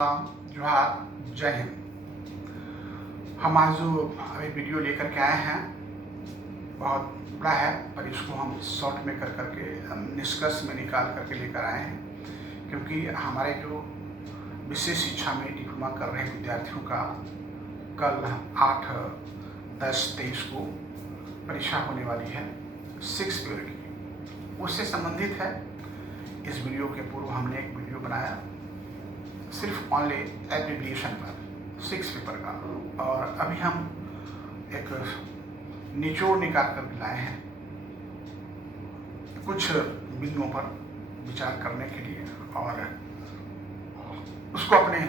जोहार, जय हिंद। हम आज जो अभी वीडियो लेकर के आए हैं बहुत बड़ा है, पर इसको हम शॉर्ट में कर करके निष्कर्ष में निकाल करके लेकर आए हैं, क्योंकि हमारे जो विशेष शिक्षा में डिप्लोमा कर रहे विद्यार्थियों का कल 8, 10, 23 को परीक्षा होने वाली है 6 पीरियड की। उससे संबंधित है इस वीडियो के पूर्व हमने एक वीडियो बनाया सिर्फ ऑनली एप्लीकेशन पर 6 पेपर का, और अभी हम एक निचोड़ निकाल कर लाए हैं कुछ बिंदुओं पर विचार करने के लिए, और उसको अपने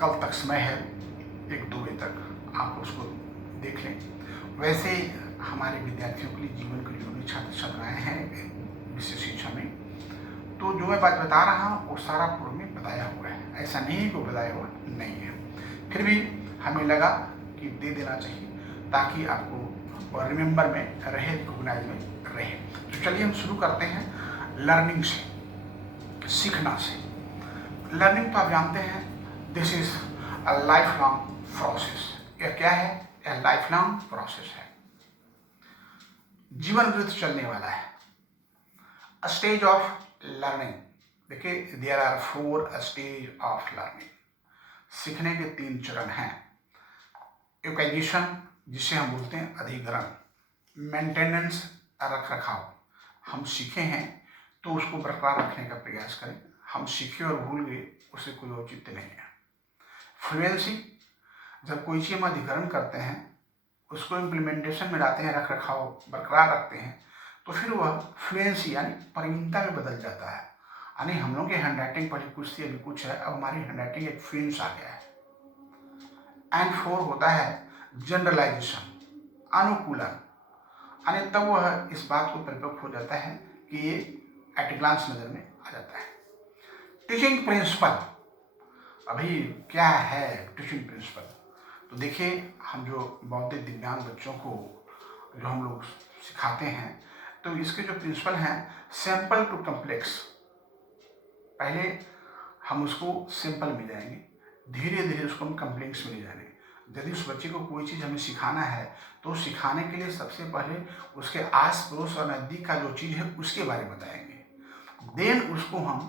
कल तक समय है 1-2 बजे तक आप उसको देख लें। वैसे हमारे विद्यार्थियों के लिए जीवन के जो भी छात्र छात्राएँ हैं विशेष शिक्षा में, तो जो मैं बात बता रहा हूँ वो सारा पूर्व में बताया हुआ है, ऐसा नहीं कि बताया हुआ नहीं है। फिर भी हमें लगा कि दे देना चाहिए ताकि आपको रिमेंबर में रहे, रिकॉग्नाइज में रहे। तो चलिए हम शुरू करते हैं लर्निंग से, सीखना से। लर्निंग तो आप जानते हैं, this is a life long process. यह क्या है? यह लाइफ लॉन्ग प्रोसेस है, जीवन वृत्त चलने वाला है। स्टेज ऑफ लर्निंग, देखिए there are 4 stage of learning. सीखने के 3 चरण हैं। एक्वाजिशन, जिसे हम बोलते हैं अधिग्रहण, मेंटेनेंस, रख रखाव। हम सीखे हैं तो उसको बरकरार रखने का प्रयास करें। हम सीखे और भूल गए, उससे कोई औचित्य नहीं है। फ्लुएंसी, जब कोई चीज़ हम अधिग्रहण करते हैं, उसको इम्प्लीमेंटेशन में लाते हैं, रख रखाव बरकरार रखते हैं, तो फिर वह फ्लुएंसी यानी प्रवीणता में बदल जाता है। यानी हम लोग की हैंडराइटिंग पहले कुछ थी, अभी कुछ है, अब हमारी हैंडराइटिंग एक फ्लुएंस आ गया है। एंड 4 होता है जनरलाइजेशन, अनुकूलन, यानी तब वह इस बात को परिपक्व हो जाता है कि ये एट ग्लांस नजर में आ जाता है। टीचिंग प्रिंसिपल, अभी क्या है टीचिंग प्रिंसिपल? तो देखिए, हम जो बौद्धिक दिव्यांग बच्चों को जो हम लोग सिखाते हैं, तो इसके जो प्रिंसिपल हैं, सिंपल टू कम्प्लेक्स। पहले हम उसको सिंपल में जाएंगे, धीरे धीरे उसको हम कम्प्लेक्स में ले जाएंगे। यदि उस बच्चे को कोई चीज़ हमें सिखाना है, तो सिखाने के लिए सबसे पहले उसके आस पड़ोस और नज़दीक का जो चीज़ है उसके बारे में बताएंगे। देन उसको हम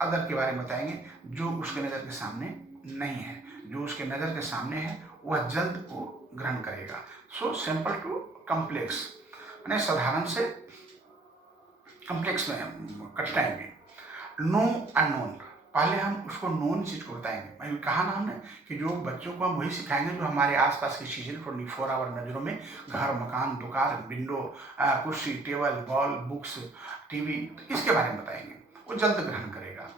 अदर के बारे में बताएंगे जो उसके नज़र के सामने नहीं है। जो उसके नज़र के सामने है वह जल्द को ग्रहण करेगा। सो सिंपल टू कम्प्लेक्स, यानी साधारण से कम्प्लेक्स में, कठिनाई में। नो अननोन, पहले हम उसको नोन चीज़ को बताएंगे। भाई कहा ना हमने कि जो बच्चों को हम वही सिखाएंगे जो हमारे आसपास की चीज़ें 24 आवर नज़रों में, घर, मकान, दुकान, विंडो, कुर्सी, टेबल, बॉल, बुक्स, टीवी, तो इसके बारे में बताएंगे, वो जल्द ग्रहण करेगा।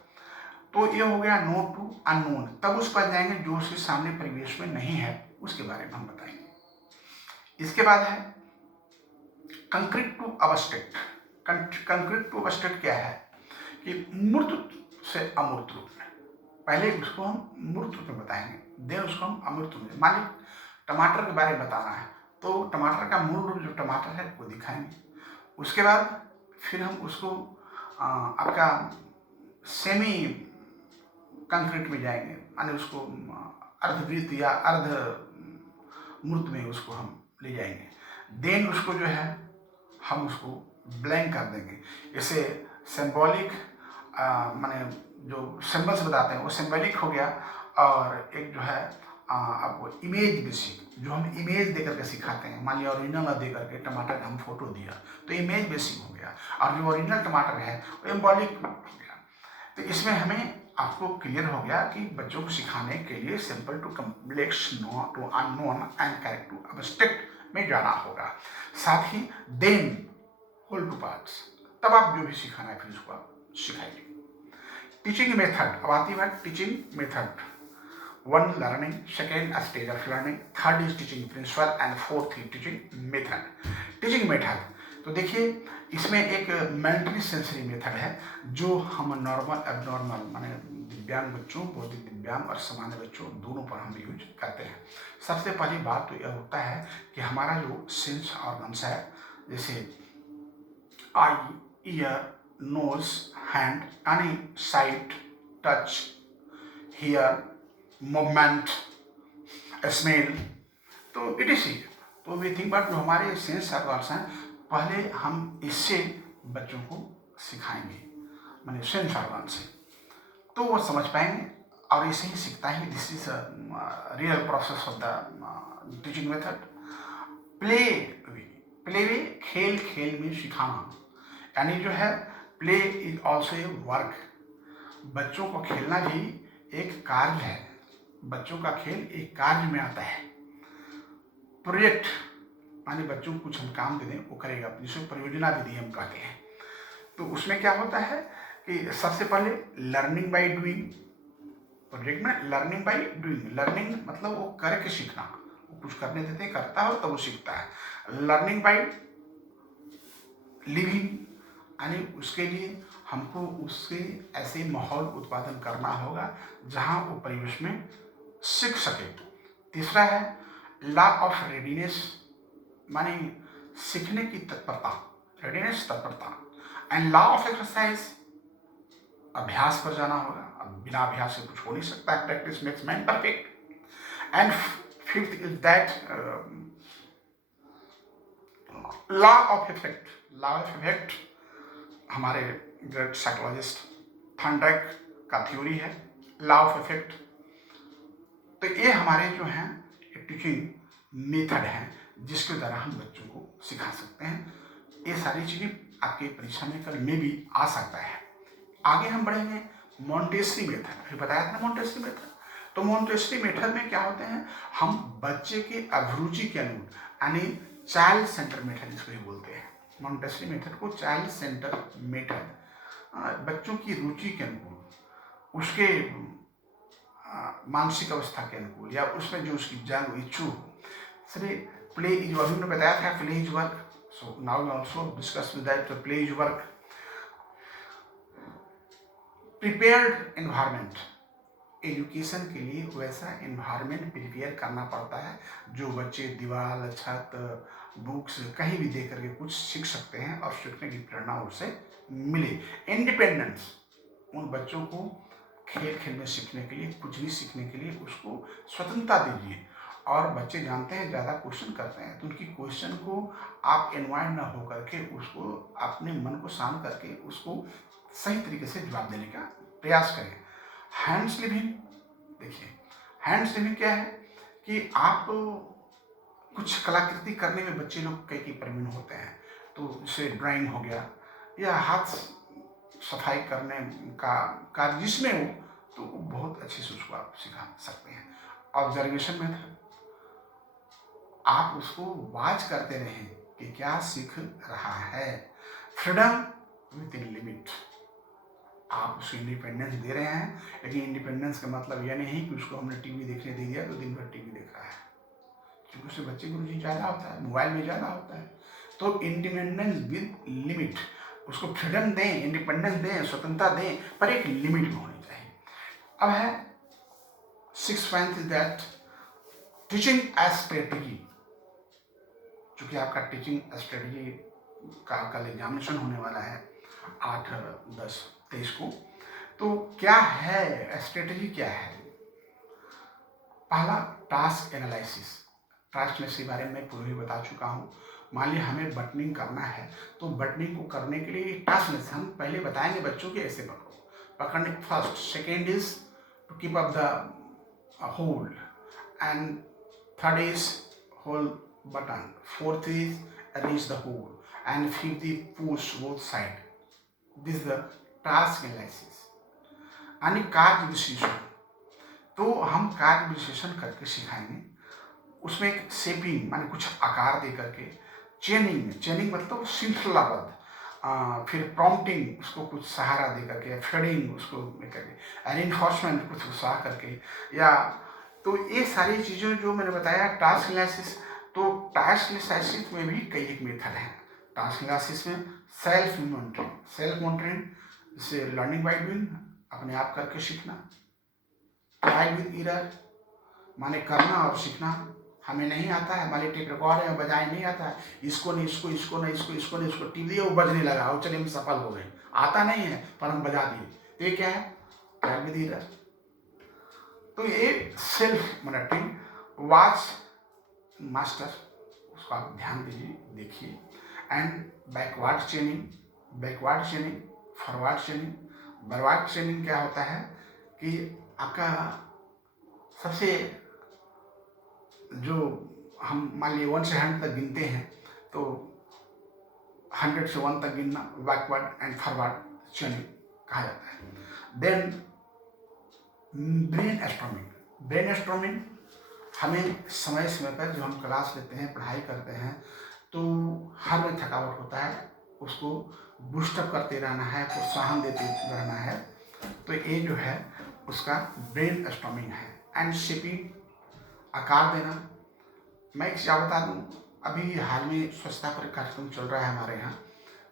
तो ये हो गया नो टू अननोन। तब उस पर जाएंगे जो उसके सामने परिवेश में नहीं है, उसके बारे में हम बताएंगे। इसके बाद है concrete to abstract. Concrete to abstract क्या है कि मूर्त से अमूर्त रूप में। पहले उसको हम मूर्त रूप में बताएंगे, देन उसको हम अमूर्त रूप में। मान लीजिए टमाटर के बारे में बताना है, तो टमाटर का मूल रूप जो टमाटर है वो दिखाएंगे। उसके बाद फिर हम उसको आपका सेमी कंक्रीट में जाएंगे, यानी उसको अर्धवृत्त या अर्ध मूर्त में उसको हम ले जाएंगे। देन उसको जो है हम उसको ब्लैंक कर देंगे। जैसे सिंबॉलिक, माने जो सिंबल्स बताते हैं वो सिंबॉलिक हो गया, और एक जो है आपको इमेज बेसिक, जो हम इमेज दे करके सिखाते हैं। मान लिया ओरिजिनल दे करके टमाटर का हम फोटो दिया, तो इमेज बेसिक हो गया, और जो ओरिजिनल टमाटर है वो सिंबॉलिक हो गया। तो इसमें हमें आपको क्लियर हो गया कि बच्चों को सिखाने के लिए simple to complex, known to unknown and correct to abstract में जाना होगा। साथ ही देन होल टू पार्ट्स, तब आप जो भी सिखाना है फिर उसको आप सिखाइए। टीचिंग मेथड, अब आती है teaching method. 1 learning, second stage of learning, third is teaching principle, and fourth is teaching method. Teaching method, तो देखिए इसमें एक मेंटली सेंसरी मेथड है जो हम नॉर्मल एबनॉर्मल माने दिव्यांग बच्चों, बौद्धिक दिव्यांग और सामान्य बच्चों दोनों पर हम यूज करते हैं। सबसे पहली बात तो यह होता है कि हमारा जो सेंस ऑर्गन्स है, जैसे आई, ईयर, नोज, हैंड, यानी site, touch, here, movement, smell, तो इट इज। तो वी थिंक बट जो हमारे सेंस ऑर्गन्स हैं, पहले हम इससे बच्चों को सिखाएंगे, माने सेंस ऑर्गन से, तो वो समझ पाएंगे और ऐसे ही सीखता है। This is real process of the teaching method. Play way, play way खेल खेल में सिखाना, यानी जो है play is also a work. बच्चों को खेलना भी एक कार्य है, बच्चों का खेल एक कार्य में आता है। प्रोजेक्ट माने बच्चों को कुछ हम काम दे दें वो करेगा, जिसको परियोजना विधि हम कहते हैं। तो उसमें क्या होता है कि सबसे पहले लर्निंग बाय डूइंग, प्रोजेक्ट में लर्निंग बाय डूइंग, लर्निंग मतलब वो करके सीखना, वो कुछ करने देते हैं, करता है और तब वो सीखता है। लर्निंग बाय लिविंग, यानी उसके लिए हमको उससे ऐसे माहौल उत्पादन करना होगा जहाँ वो परिवेश में सीख सके। तीसरा है लॉ ऑफ रेडीनेस, माने सीखने की तत्परता, रेडीनेस तत्परता। एंड लॉ ऑफ एक्सरसाइज, अभ्यास पर जाना होगा, अब बिना अभ्यास से कुछ हो नहीं सकता है, practice makes man perfect. And fifth is that law of effect, law of effect हमारे ग्रेट साइकोलॉजिस्ट थॉर्नडाइक का थ्योरी है, लॉ ऑफ इफेक्ट। तो ये हमारे जो हैं टीचिंग मेथड हैं जिसके द्वारा हम बच्चों को सिखा सकते हैं। ये सारी चीज़ें आपके परीक्षा में कल में भी आ सकता है। आगे हम बढ़ेंगे मोंटेसरी मेथड, अभी बताया था ना मोंटेसरी मेथड। तो मोंटेसरी मेथड में क्या होते हैं, हम बच्चे के अभिरुचि के अनुरूप, यानी चाइल्ड सेंटर मेथड इसको ही बोलते हैं। मोंटेसरी मेथड को चाइल्ड सेंटर मेथड, बच्चों की रुचि के अनुकूल, उसके मानसिक अवस्था के अनुकूल, या उसमें जो उसकी जंग इच्छू हो। सभी प्ले इज, अभी मैंने बताया था play is work, so now we also discuss with that play is work. Prepared environment, education के लिए वैसा एनवायरनमेंट प्रिपेयर करना पड़ता है जो बच्चे दीवार, छत, बुक्स कहीं भी देख करके कुछ सीख सकते हैं और सीखने की प्रेरणा उससे मिले। इंडिपेंडेंस, उन बच्चों को खेल खेल में सीखने के लिए, कुछ भी सीखने के लिए उसको स्वतंत्रता दीजिए। और बच्चे जानते हैं ज़्यादा क्वेश्चन करते हैं, तो उनकी क्वेश्चन को आप इन्वाइट ना हो करके उसको अपने मन को शांत करके उसको सही तरीके से जवाब देने का प्रयास करें। हैंड्स लिविंग, देखिए हैंड्स लिविंग क्या है कि आप कुछ कलाकृति करने में बच्चे लोग कई प्रवीण होते हैं, तो जैसे ड्राइंग हो गया या हाथ सफाई करने का कार्य जिसमें हो, तो बहुत अच्छे से उसको आप सिखा सकते हैं। ऑब्जर्वेशन मेथड, आप उसको वॉच करते रहें कि क्या सीख रहा है। फ्रीडम विद इन लिमिट, आप उसको इंडिपेंडेंस दे रहे हैं, लेकिन इंडिपेंडेंस का मतलब यह नहीं कि उसको हमने टीवी देखने दे दिया तो दिन भर टीवी देख रहा है, क्योंकि उससे बच्चे को रुचि ज़्यादा होता है, मोबाइल में ज़्यादा होता है। तो इंडिपेंडेंस विद लिमिट, उसको फ्रीडम दें, इंडिपेंडेंस दें, स्वतंत्रता दें, पर एक लिमिट में होनी चाहिए। अब है 6 point is that teaching strategy, चूँकि आपका टीचिंग स्ट्रेटजी का कल एग्जामिनेशन होने वाला है 8, 10, 23 को, तो क्या है स्ट्रेटजी, क्या है। पहला टास्क एनालिसिस, टास्क एनालिसिस के बारे में पूर्व ही बता चुका हूँ। मान लीजिए हमें बटनिंग करना है, तो बटनिंग को करने के लिए टास्क एनालिसिस हम पहले बताएंगे बच्चों के ऐसे पकड़ने, first, second is to keep up the hold, and third is hold button, fourth is reach the hole, and fifth is push both side. This is the task analysis, यानी कार्य विश्लेषण। तो हम कार्य विश्लेषण करके सिखाएंगे, उसमें एक शेपिंग माने कुछ आकार दे करके, चेनिंग, चेनिंग मतलब श्रृंखलाबद्ध, फिर प्रॉम्प्टिंग, उसको कुछ सहारा दे करके, फीडिंग उसको करके, एनफोर्समेंट कुछ उत्साह करके, या तो ये सारी चीज़ें जो मैंने बताया टास्क एनालिसिस। तो टास्क एनालिसिस में भी कई एक मेथड है। टास्क एनालिसिस में सेल्फ मॉनिटरिंग, जैसे लर्निंग बाय डूइंग, अपने आप करके सीखना। ट्रायल विद एरर, माने करना और सीखना। हमें नहीं आता है, हमारे टेप रिकॉर्ड है, बजाय नहीं आता है, इसको नहीं इसको, इसको नहीं इसको, इसको नहीं इसको, टीप दिया वो बजने लगा, और चलिए हम सफल हो गए। आता नहीं है पर हम बजा दिए, तो ये क्या है, ट्रायल विद एरर। तो ये सेल्फ मॉनिटरिंग वॉच मास्टर, उसको आप ध्यान दीजिए, देखिए। And backward चेनिंग, forward चेनिंग। बैकवर्ड चेनिंग क्या होता है कि आपका सबसे जो हम मान लीजिए 1 से 100 तक गिनते हैं, तो 100 से 1 तक गिनना बैकवर्ड एंड फॉरवर्ड चेनिंग कहा जाता है। देन ब्रेन स्टॉर्मिंग हमें समय समय पर जो हम क्लास लेते हैं, पढ़ाई करते हैं, तो हर में थकावट होता है, उसको बूस्टअप करते रहना है, प्रोत्साहन देते रहना है। तो ये जो है उसका ब्रेन स्टॉर्मिंग है। एंड शेपिंग, आकार देना। मैं एक क्या बता दूं, अभी हाल में स्वच्छता पर कार्यक्रम चल रहा है हमारे यहाँ,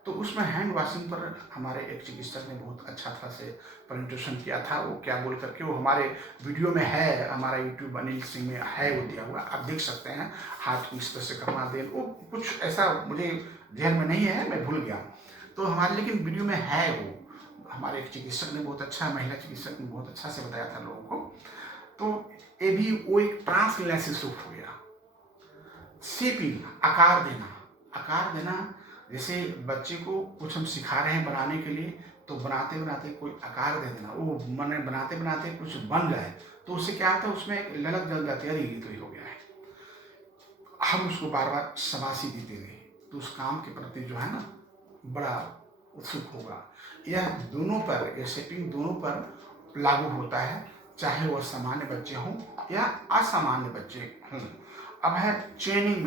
तो उसमें हैंड वॉशिंग पर हमारे एक चिकित्सक ने बहुत अच्छा तरह से प्रेजेंटेशन किया था। वो क्या बोल करके, वो हमारे वीडियो में है, हमारा यूट्यूब अनिल सिंह में है, वो दिया हुआ, आप देख सकते हैं। हाथ किस तरह से करना दे, वो कुछ ऐसा मुझे ध्यान में नहीं है, मैं भूल गया, तो हमारे लेकिन वीडियो में है। वो हमारे एक चिकित्सक ने बहुत अच्छा, महिला चिकित्सक ने बहुत अच्छा से बताया था लोगों को। तो ये भी वो एक ट्रांस से शिफ्ट हो गया। शेपिंग, आकार देना, जैसे बच्चे को कुछ हम सिखा रहे हैं बनाने के लिए, तो बनाते बनाते कोई आकार दे देना, वो मैंने बनाते बनाते कुछ बन जाए, तो उससे क्या होता है, उसमें एक ललक जल जाती है, अरे ये तो ही हो गया है। हम उसको बार बार शाबाशी देते रहे, तो उस काम के प्रति जो है ना बड़ा उत्सुक होगा। यह दोनों पर, यह शेपिंग दोनों पर लागू होता है, चाहे वह सामान्य बच्चे हों या असामान्य बच्चे हों। अब है चेनिंग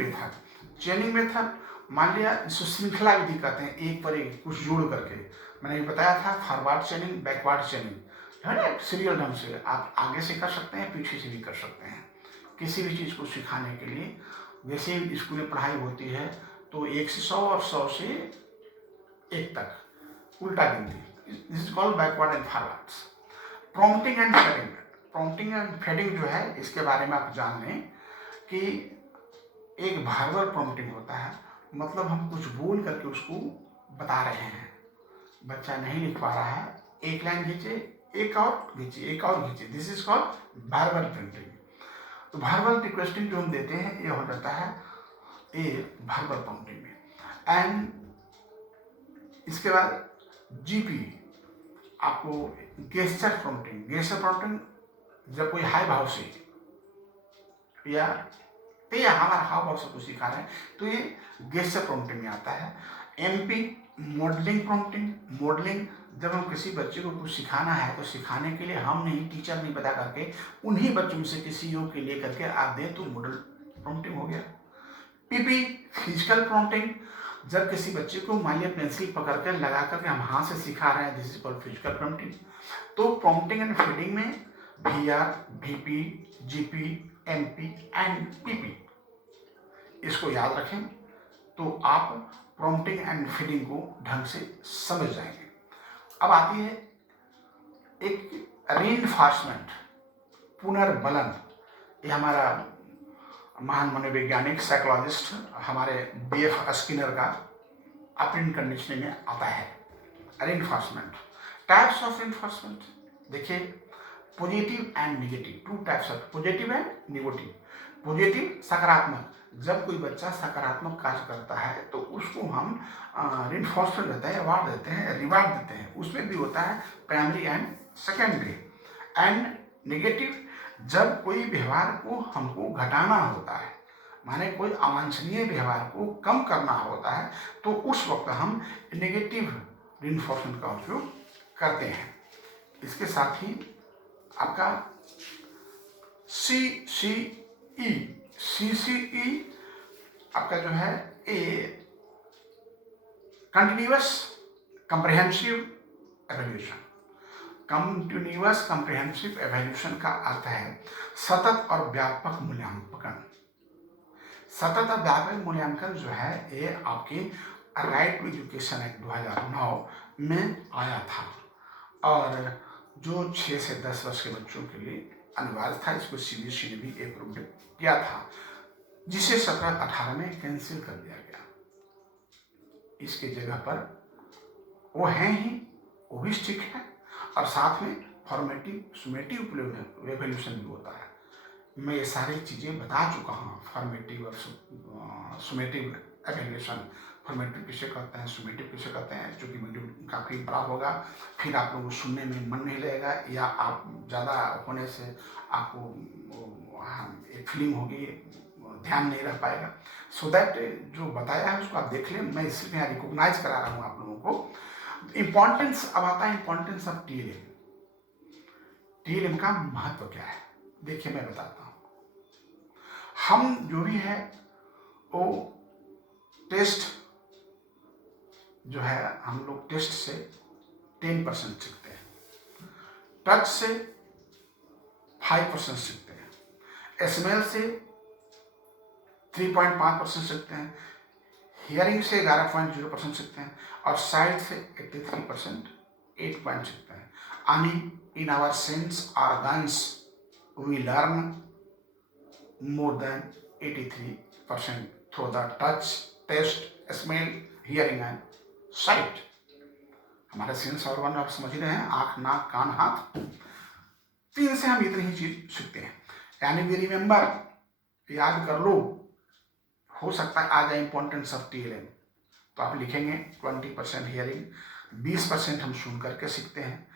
मेथड। मान लिया इसको श्रृंखला विधि कहते हैं, एक पर एक कुछ जोड़ करके। मैंने ये बताया था फॉरवर्ड चेनिंग, बैकवर्ड चेनिंग है ना, सीरियल ढंग से आप आगे से कर सकते हैं, पीछे से भी कर सकते हैं। किसी भी चीज़ को सिखाने के लिए, जैसे स्कूल में पढ़ाई होती है तो 1 से 100 और 100 से 1 तक उल्टा गिनती, this is called backward and forward. Prompting and fading जो है, इसके बारे में आप जान लें कि एक वर्बल प्रॉम्प्टिंग होता है, मतलब हम कुछ बोल करके उसको बता रहे हैं, बच्चा नहीं लिख पा रहा है, एक लाइन खींचे, एक और खींचे, this is called verbal prompting. तो वर्बल रिक्वेस्टिंग जो हम देते हैं, ये हो जाता है ये वर्बल प्रॉम्प्टिंग में। एंड इसके बाद जीपी, आपको गेस्चर प्रॉम्प्टिंग, जब कोई हाई भाव से या हमारा हाव भाव से कुछ सिखा रहे हैं, तो ये गेस्चर प्रॉम्प्टिंग में आता है। एमपी मॉडलिंग प्रॉम्प्टिंग, जब हम किसी बच्चे को कुछ सिखाना है, तो सिखाने के लिए हम नहीं, टीचर नहीं बता करके उन्हीं बच्चों से किसी योग के लिए करके आप दें, तो मॉडल प्रॉम्प्टिंग हो गया। पीपी फिजिकल प्रॉम्प्टिंग, जब किसी बच्चे को मान लिया पेंसिल पकड़ कर लगा करके हम हाथ से सिखा रहे हैं, this is called physical prompting. तो प्रॉम्प्टिंग एंड फीडिंग में VR, VP, GP, MP and PP, इसको याद रखें तो आप प्रॉम्प्टिंग एंड फीडिंग को ढंग से समझ जाएंगे। अब आती है एक रीइंफोर्समेंट, पुनर्बलन। ये हमारा महान मनोवैज्ञानिक साइकोलॉजिस्ट हमारे BF स्किनर का अपील कंडीशनिंग में आता है। रीइंफोर्समेंट, टाइप्स ऑफ रीइंफोर्समेंट देखिए, positive and negative, 2 types of positive and negative. Positive सकारात्मक, जब कोई बच्चा सकारात्मक कार्य करता है तो उसको हम रीइंफोर्समेंट देते हैं, अवार्ड देते हैं, रिवार्ड देते हैं। उसमें भी होता है primary and secondary. And negative, जब कोई व्यवहार को हमको घटाना होता है, माने कोई अवांछनीय व्यवहार को कम करना होता है, तो उस वक्त हम नेगेटिव रीइंफोर्समेंट का उपयोग करते हैं। इसके साथ ही आपका CCE आपका जो है ये कंटिन्यूअस कंप्रिहेंसिव एवोल्यूशन का अर्थ है सतत और व्यापक मूल्यांकन। सतत और व्यापक मूल्यांकन जो है, ये आपके राइट टू एजुकेशन एक्ट 2009 में आया था, और जो 6 से 10 वर्ष के बच्चों के लिए अनिवार्य था। इसको CBSE ने भी अप्रूव किया था, जिसे 17-18 में कैंसिल कर दिया गया। इसके जगह पर वो हैं ही, वो भी ठीक है, और साथ में फॉर्मेटिव सुमेटिव एवोल्यूशन भी होता है। मैं ये सारी चीज़ें बता चुका हूँ, फॉर्मेटिव और सुमेटिव एवोल्यूशन। फॉर्मेटिव किसे कहते हैं, सुमेटिव किसे कहते हैं, जो कि वीडियो काफ़ी बड़ा होगा, फिर आप लोगों को सुनने में मन नहीं लगेगा, या आप ज़्यादा होने से आपको एक फीलिंग होगी, ध्यान नहीं रह पाएगा। सो दैट जो बताया है उसको आप देख लें। मैं इसलिए यहाँ रिकॉग्नाइज करा रहा हूँ आप लोगों को। इम्पॉर्टेंस अब आता है, इम्पॉर्टेंस ऑफ टीएलएम। टीएलएम का महत्व क्या है, देखिए मैं बताता हूँ। हम जो भी है वो टेस्ट जो है, हम लोग टेस्ट से 10% सीखते हैं, टच से 5% सीखते हैं, स्मेल से 3.5% सीखते हैं, हियरिंग से 11.0% सीखते हैं, और साइट से 83% 8 पॉइंट सीखते हैं। यानी in our sense organs we learn more than 83% through the touch, taste, smell, hearing and sight। हमारे सेंस ऑर्गन आप समझ रहे हैं, आँख, नाक, कान, हाथ, तीन से हम इतनी ही चीज सीखते हैं। यानी वी रिमेंबर, याद कर लो। हो सकता है आ जाए इंपॉर्टेंस ऑफ टीएलएम, तो आप लिखेंगे 20% हियरिंग, 20% हम सुन करके सीखते हैं,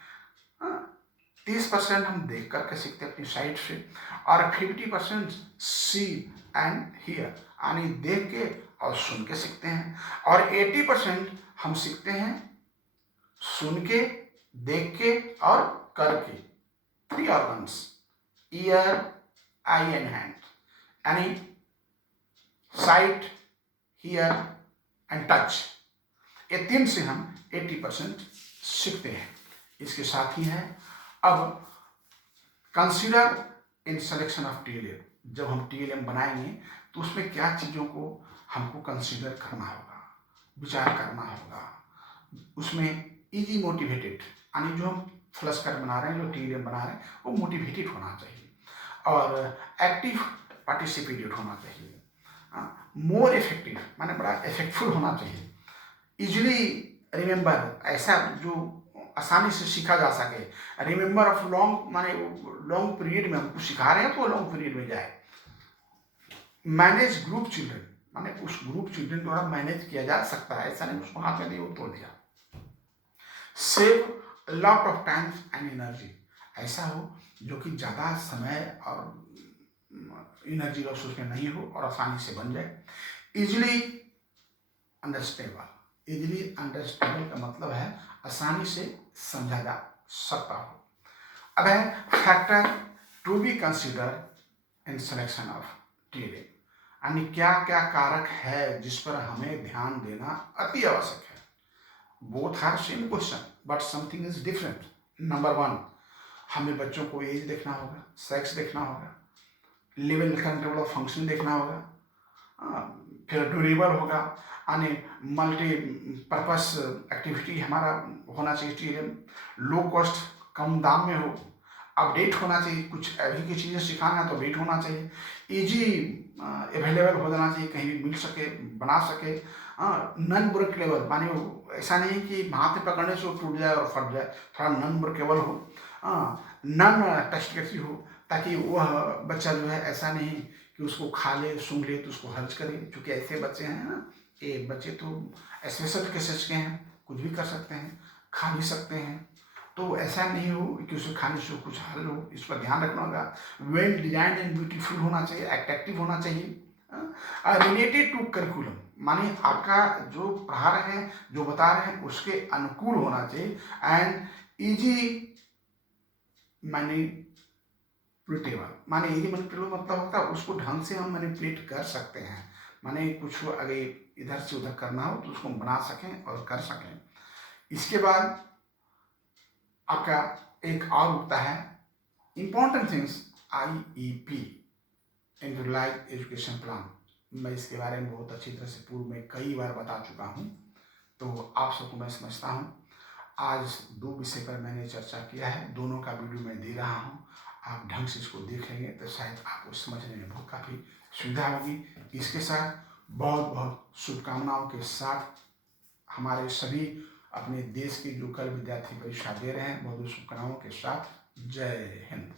30% हम देख करके सीखते हैं अपनी साइट से, और 50% सी एंड हियर, यानी देख के और सुन के सीखते हैं, और 80% हम सीखते हैं सुन के, देख के और करके। 3 organs, year, I and hand, यानी साइट, हियर एंड टच, ये 3 से हम 80% सीखते हैं। इसके साथ ही है, अब consider in selection of TLM. जब हम टीएलएम बनाएंगे तो उसमें क्या चीज़ों को हमको कंसीडर करना होगा, विचार करना होगा। उसमें इजी मोटिवेटेड, यानी जो हम फ्लश कार्ड बना रहे हैं, जो टीएलएम बना रहे हैं, वो मोटिवेटेड होना चाहिए, और एक्टिव पार्टिसिपेटेड होना चाहिए, मोर इफेक्टिव, माने बड़ा इफेक्टफुल होना चाहिए, इजीली रिमेंबर, ऐसा जो आसानी से सीखा जा सके। रिमेंबर ऑफ लॉन्ग, माने लॉन्ग पीरियड में हमको सिखा रहे हैं तो लॉन्ग पीरियड में जाए। मैनेज ग्रुप चिल्ड्रन, माने उस ग्रुप चिल्ड्रन द्वारा मैनेज किया जा सकता है, ऐसा नहीं उसको हाथ में नहीं वो तोड़ दिया। Save lot of time and energy, ऐसा हो जो कि ज़्यादा समय और एनर्जी लॉस उसमें नहीं हो और आसानी से बन जाए। इजिली अंडरस्टैंडेबल, इजिली अंडरस्टैंडेबल का मतलब है आसानी से समझा जा सकता हो। अब है factor to be consider in selection of TLM, यानी क्या क्या कारक है जिस पर हमें ध्यान देना अति आवश्यक है। Both are same question but something is different. Number 1, हमें बच्चों को एज देखना होगा, सेक्स देखना होगा, लेवल कंट्रोल ऑफ फंक्शन देखना होगा, फिर ड्यूरेबल होगा, यानी मल्टी पर्पस एक्टिविटी हमारा होना चाहिए टीएलएम, लो कॉस्ट, कम दाम में हो, अपडेट होना चाहिए, कुछ अभी की चीज़ें सिखाना है तो अपडेट होना चाहिए, इजी अवेलेबल हो जाना चाहिए, कहीं भी मिल सके, बना सके, नॉन ब्रेकेबल, माने ऐसा नहीं कि हाथ में पकड़ने से वो टूट जाए और फट जाए, थोड़ा नॉन ब्रेकेबल हो, नॉन टेस्टिंग हो, ताकि वह बच्चा जो है ऐसा नहीं कि उसको खा ले, सूंघ ले तो उसको हर्ज करे, क्योंकि ऐसे बच्चे हैं ना, ये बच्चे तो स्पेशल केसेस के हैं, कुछ भी कर सकते हैं, खा भी सकते हैं, तो ऐसा नहीं हो कि उसे खाने से कुछ हल हो, इस पर ध्यान रखना होगा। वेल डिजाइन एंड ब्यूटीफुल होना चाहिए, अट्रैक्टिव होना चाहिए, रिलेटेड टू करिकुलम, माने आपका जो पढ़ा रहे हैं, जो बता रहे हैं उसके अनुकूल होना चाहिए, एंड इजी मैनिपुलेटेबल, माने इजी मैनिपुलेटेबल मतलब होता है उसको ढंग से हम मैनिपुलेट कर सकते हैं, माने कुछ अगर इधर से उधर करना हो तो उसको बना सकें और कर सकें। इसके बाद आपका एक और होता है important things, IEP, individualised education plan. मैं इसके बारे में बहुत अच्छी तरह से पूर्व में कई बार बता चुका हूँ, तो आप सबको मैं समझता हूँ। आज 2 विषय पर मैंने चर्चा किया है, दोनों का वीडियो मैं दे रहा हूँ, आप ढंग से इसको देख लेंगे तो शायद आपको समझने में बहुत काफ़ी सुविधा होगी। इसके साथ बहुत बहुत शुभकामनाओं के साथ हमारे सभी अपने देश के जो कल विद्यार्थी परीक्षा दे रहे हैं, बहुत शुभकामनाओं के साथ जय हिंद।